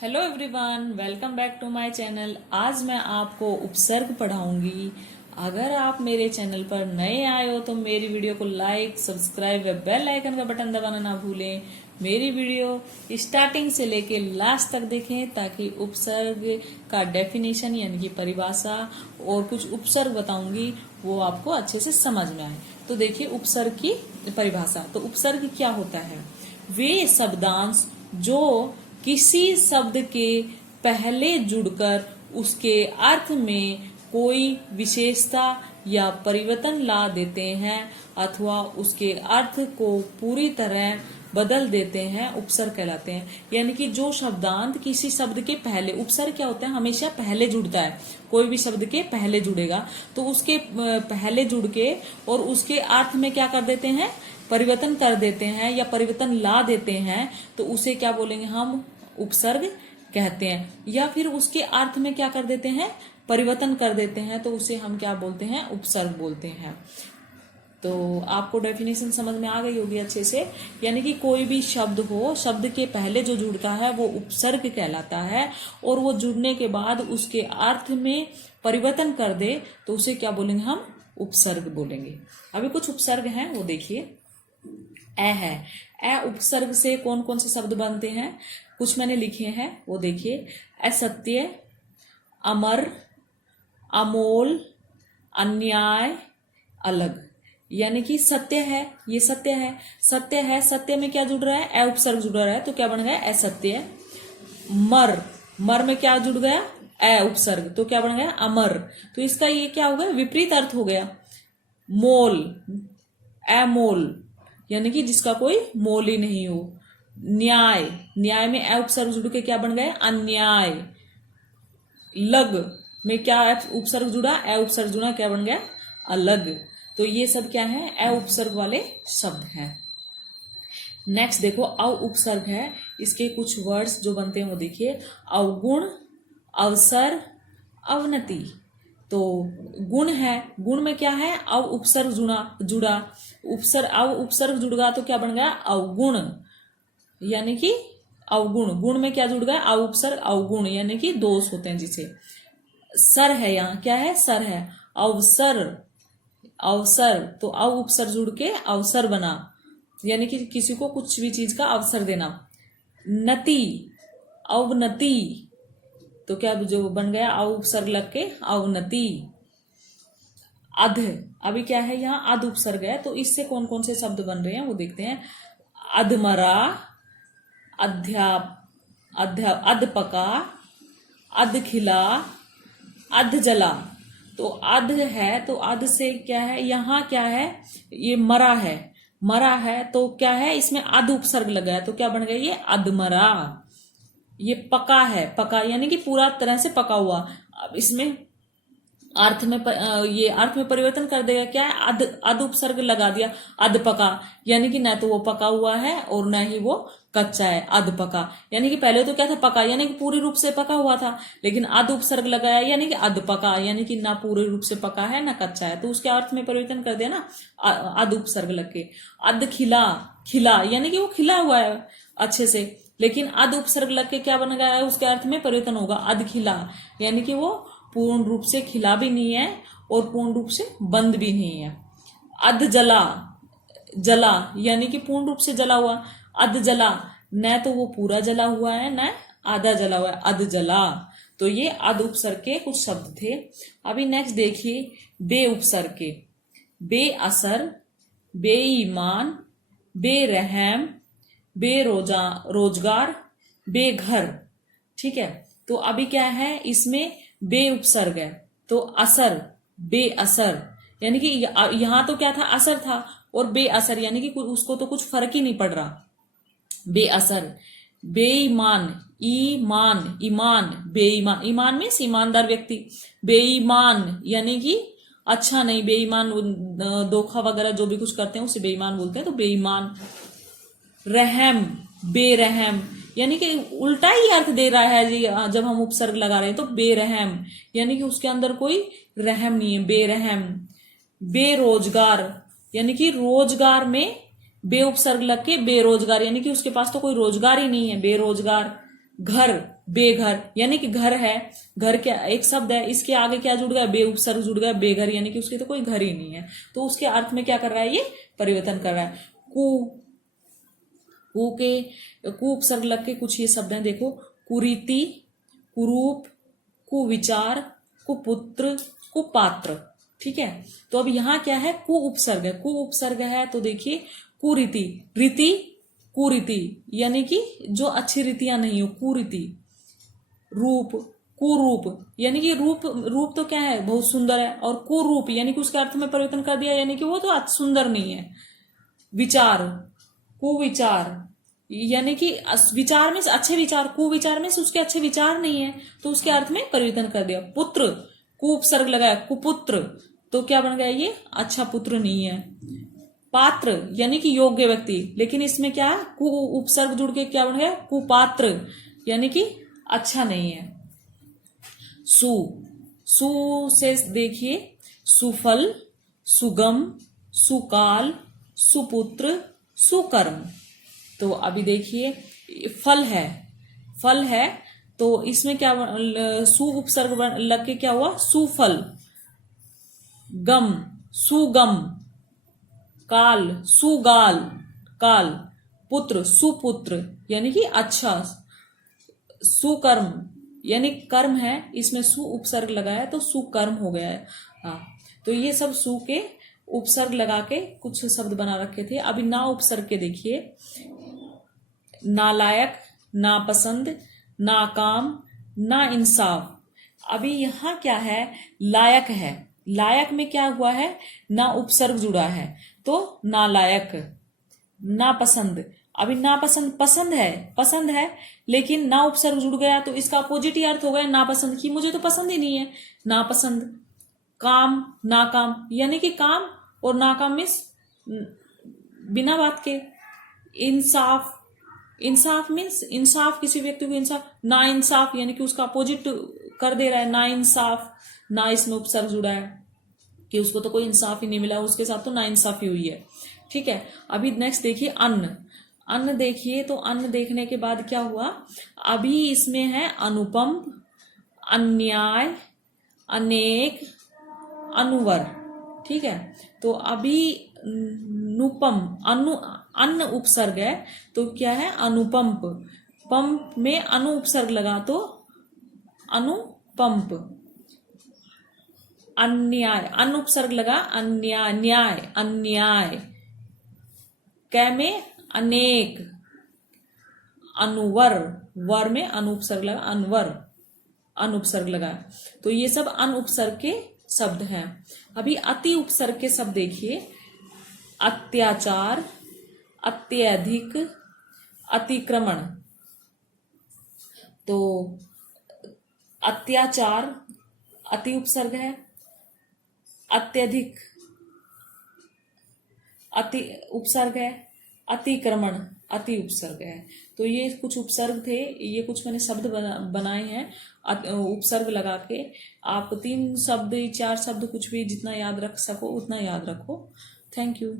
Hello everyone, welcome back to my channel. आज मैं आपको उपसर्ग पढ़ाऊंगी। अगर आप मेरे चैनल पर नए आए हो तो मेरी वीडियो को लाइक, सब्सक्राइब व बेल आइकन का बटन दबाना ना भूलें। मेरी वीडियो स्टार्टिंग से लेके लास्ट तक देखें ताकि उपसर्ग का डेफिनेशन यानी कि परिभाषा और कुछ उपसर्ग बताऊंगी वो आपको अच्छे से समझ में आए। तो देखिए उपसर्ग की परिभाषा। तो उपसर्ग क्या होता है? वे शब्दांश जो किसी शब्द के पहले जुड़कर उसके अर्थ में कोई विशेषता या परिवर्तन ला देते हैं अथवा उसके अर्थ को पूरी तरह बदल देते हैं, उपसर्ग कहलाते हैं। यानी कि जो शब्दांत किसी शब्द के पहले, उपसर्ग क्या होता है? हमेशा पहले जुड़ता है। कोई भी शब्द के पहले जुड़ेगा तो उसके पहले जुड़ के और उसके अर्थ में क्या कर देते हैं? परिवर्तन कर देते हैं या परिवर्तन ला देते हैं, तो उसे क्या बोलेंगे हम? उपसर्ग कहते हैं। या फिर उसके अर्थ में क्या कर देते हैं? परिवर्तन कर देते हैं, तो उसे हम क्या बोलते हैं? उपसर्ग बोलते हैं। तो आपको डेफिनेशन समझ में आ गई होगी अच्छे से। यानी कि कोई भी शब्द हो, शब्द के पहले जो जुड़ता है वो उपसर्ग कहलाता है, और वो जुड़ने के बाद उसके अर्थ में परिवर्तन कर दे तो उसे क्या बोलेंगे हम? उपसर्ग बोलेंगे। अभी कुछ उपसर्ग हैं वो देखिए। ए है, ए उपसर्ग से कौन कौन से शब्द बनते हैं? कुछ मैंने लिखे हैं वो देखिए। असत्य, अमर, अमोल, अन्याय, अलग। यानी कि सत्य है, ये सत्य है, सत्य है, सत्य में क्या जुड़ रहा है? ए उपसर्ग जुड़ रहा है तो क्या बन गया? असत्य। मर, मर में क्या जुड़ गया? ए उपसर्ग, तो क्या बन गया? अमर। तो इसका ये क्या हो गया? विपरीत अर्थ हो गया। मोल, अमोल, यानी कि जिसका कोई मोल ही नहीं हो। न्याय, न्याय में ए उपसर्ग जुड़ के क्या बन गया? अन्याय। लग में क्या उपसर्ग जुड़ा? ए उपसर्ग जुड़ा, क्या बन गया? अलग। तो ये सब क्या है? ए उपसर्ग वाले शब्द हैं। नेक्स्ट देखो, अव उपसर्ग है। इसके कुछ वर्ड्स जो बनते हैं वो देखिए। अवगुण, अवसर, अवनति। तो गुण है, गुण में क्या है? अव उपसर्ग जुड़ा, अव उपसर्ग जुड़ तो क्या बन गया? अवगुण। यानी कि अवगुण, गुण में क्या जुड़ गया? अव उपसर्ग अवगुण, यानी कि दोष होते हैं जिसे। सर है, यहाँ क्या है? सर है। अवसर, अवसर, तो अव उपसर्ग जुड़ के अवसर बना, यानी कि किसी को कुछ भी चीज का अवसर देना। नति, अवनति, तो क्या जो बन गया? अव उपसर्ग लग के अवनति। अध, अभी क्या है? यहाँ अध उपसर्ग है, तो इससे कौन कौन से शब्द बन रहे हैं वो देखते हैं। अधमरा, अधपका, अधखिला, अधजला। तो अध है तो अध से क्या है? यहाँ क्या है? ये मरा है, मरा है तो क्या है? इसमें अध उपसर्ग लगा है तो क्या बन गया? ये अधमरा। ये पका है, पका यानी कि पूरा तरह से पका हुआ। अब इसमें अर्थ में ये अर्थ में परिवर्तन कर देगा। क्या है? अध उपसर्ग लगा दिया, अध पका, यानी कि न तो वो पका हुआ है और न ही वो कच्चा है। अध पका यानी कि पहले तो क्या था? पका, यानी कि पूरी रूप से पका हुआ था, लेकिन अध उपसर्ग लगाया यानी कि अध पका, यानी कि ना पूरे रूप से पका है ना कच्चा है, तो उसके अर्थ में परिवर्तन कर दिया ना अध उपसर्ग लग के। अध खिला, खिला यानी कि वो खिला हुआ है अच्छे से, लेकिन अध उपसर्ग लग के क्या बन गया है? उसके अर्थ में परिवर्तन होगा। अध खिला यानी कि वो पूर्ण रूप से खिला भी नहीं है और पूर्ण रूप से बंद भी नहीं है। अध जला, जला यानी कि पूर्ण रूप से जला हुआ। अध जला, न तो वो पूरा जला हुआ है न आधा जला हुआ है। अध जला, तो ये अध उपसर्ग के कुछ शब्द थे। अभी नेक्स्ट देखिए बे उपसर्ग के। बेअसर, बेईमान, बेरहम, बेरोजगार, बेघर। ठीक है, तो अभी क्या है? इसमें बे उपसर्ग है तो असर, बेअसर, यानी कि यहां तो क्या था? असर था, और बेअसर यानी कि उसको तो कुछ फर्क ही नहीं पड़ रहा। बेअसर, बेईमान, ईमान, ईमान, बेईमान, ईमान में ईमानदार व्यक्ति। बेईमान यानी कि अच्छा नहीं, बेईमान धोखा वगैरह जो भी कुछ करते हैं उसे बेईमान बोलते हैं, तो बेईमान। रहम, बेरहम, यानी कि उल्टा ही अर्थ दे रहा है जी। जब हम उपसर्ग लगा रहे हैं तो बेरहम यानी कि उसके अंदर कोई रहम नहीं है, बेरहम। बेरोजगार यानी कि रोजगार में बे उपसर्ग लग के बेरोजगार, यानी कि उसके पास तो कोई रोजगार ही नहीं है, बेरोजगार। घर, बेघर यानी कि घर है, घर क्या एक शब्द है, इसके आगे क्या जुड़ गया, बे उपसर्ग जुड़ गया, बेघर यानी कि उसके तो कोई घर ही नहीं है, तो उसके अर्थ में क्या कर रहा है, ये परिवर्तन कर रहा है। कु उपसर्ग लग के कुछ ये शब्द हैं, देखो, कुरीति, कुरूप, कुविचार, कुपुत्र, कुपात्र। ठीक है, तो अब यहाँ क्या है, कु उपसर्ग है, कु उपसर्ग है तो देखिए कुरीति, रीति, कुरीति यानी कि जो अच्छी रीतियां नहीं हो, कुरीति। रूप, कुरूप यानी कि रूप तो क्या है, बहुत सुंदर है, और कुरूप यानी कि उसके अर्थ में परिवर्तन कर दिया, यानी कि वो तो सुंदर नहीं है। विचार, कुविचार यानी कि विचार में अच्छे विचार, कुविचार में उसके अच्छे विचार नहीं है, तो उसके अर्थ में परिवर्तन कर दिया। पुत्र, कु उपसर्ग लगाया, कुपुत्र, तो क्या बन गया, ये अच्छा पुत्र नहीं है। पात्र यानी कि योग्य व्यक्ति, लेकिन इसमें क्या है, कु उपसर्ग जुड़ के क्या बन गया, कुपात्र यानी कि अच्छा नहीं है। सु से देखिए, सुफल, सुगम, सुकाल, सुपुत्र, सुकर्म। तो अभी देखिए फल है तो इसमें क्या सु उपसर्ग लग के क्या हुआ, सुफल। गम, सुगम, काल, सुगाल, काल, पुत्र, सुपुत्र यानी कि अच्छा। सुकर्म यानी कर्म है, इसमें सु उपसर्ग लगाया तो सुकर्म हो गया है। हाँ, तो ये सब सु के उपसर्ग लगा के कुछ शब्द बना रखे थे। अभी ना उपसर्ग के देखिए, नालायक, नापसंद, नाकाम, ना इंसाफ। अभी यहाँ क्या है, लायक है, लायक में क्या हुआ है, ना उपसर्ग जुड़ा है तो नालायक। नापसंद, अभी नापसंद पसंद है लेकिन ना उपसर्ग जुड़ गया तो इसका अपोजिट ही अर्थ हो गया नापसंद की, मुझे तो पसंद ही नहीं है, नापसंद। काम, नाकाम यानी कि काम और नाकाम मीन्स बिना बात के। इंसाफ, इंसाफ मीन्स इंसाफ, किसी व्यक्ति को इंसाफ। ना इंसाफ यानी कि उसका अपोजिट कर दे रहा है, ना इंसाफ, ना इसमें उपसर्ग जुड़ा है कि उसको तो कोई इंसाफ ही नहीं मिला, उसके साथ तो ना इंसाफी हुई है। ठीक है, अभी नेक्स्ट देखिए अन्न देखिए, तो अन्न देखने के बाद क्या हुआ, अभी इसमें है अनुपम, अन्याय, अनेक, अनुवर। ठीक है, तो अभी नुपम, अन्न उपसर्ग है तो क्या है, अनुपंप। पंप में अनु उपसर्ग लगा तो अनुपंप। अन्याय, अनु उपसर्ग लगा, अन्याय, न्याय, अन्याय। कै में अनेक, अनुवर, वर में अनुपसर्ग लगा, अनवर, अनुपसर्ग लगा। तो ये सब अनुपसर्ग के शब्द हैं। अभी अति उपसर्ग के शब्द देखिए, अत्याचार, अत्यधिक, अतिक्रमण। तो अत्याचार अति उपसर्ग है, अत्यधिक अति उपसर्ग है, अतिक्रमण अति उपसर्ग है। तो ये कुछ उपसर्ग थे, ये कुछ मैंने शब्द बनाए हैं उपसर्ग लगा के। आप 3 शब्द 4 शब्द कुछ भी जितना याद रख सको उतना याद रखो। Thank you.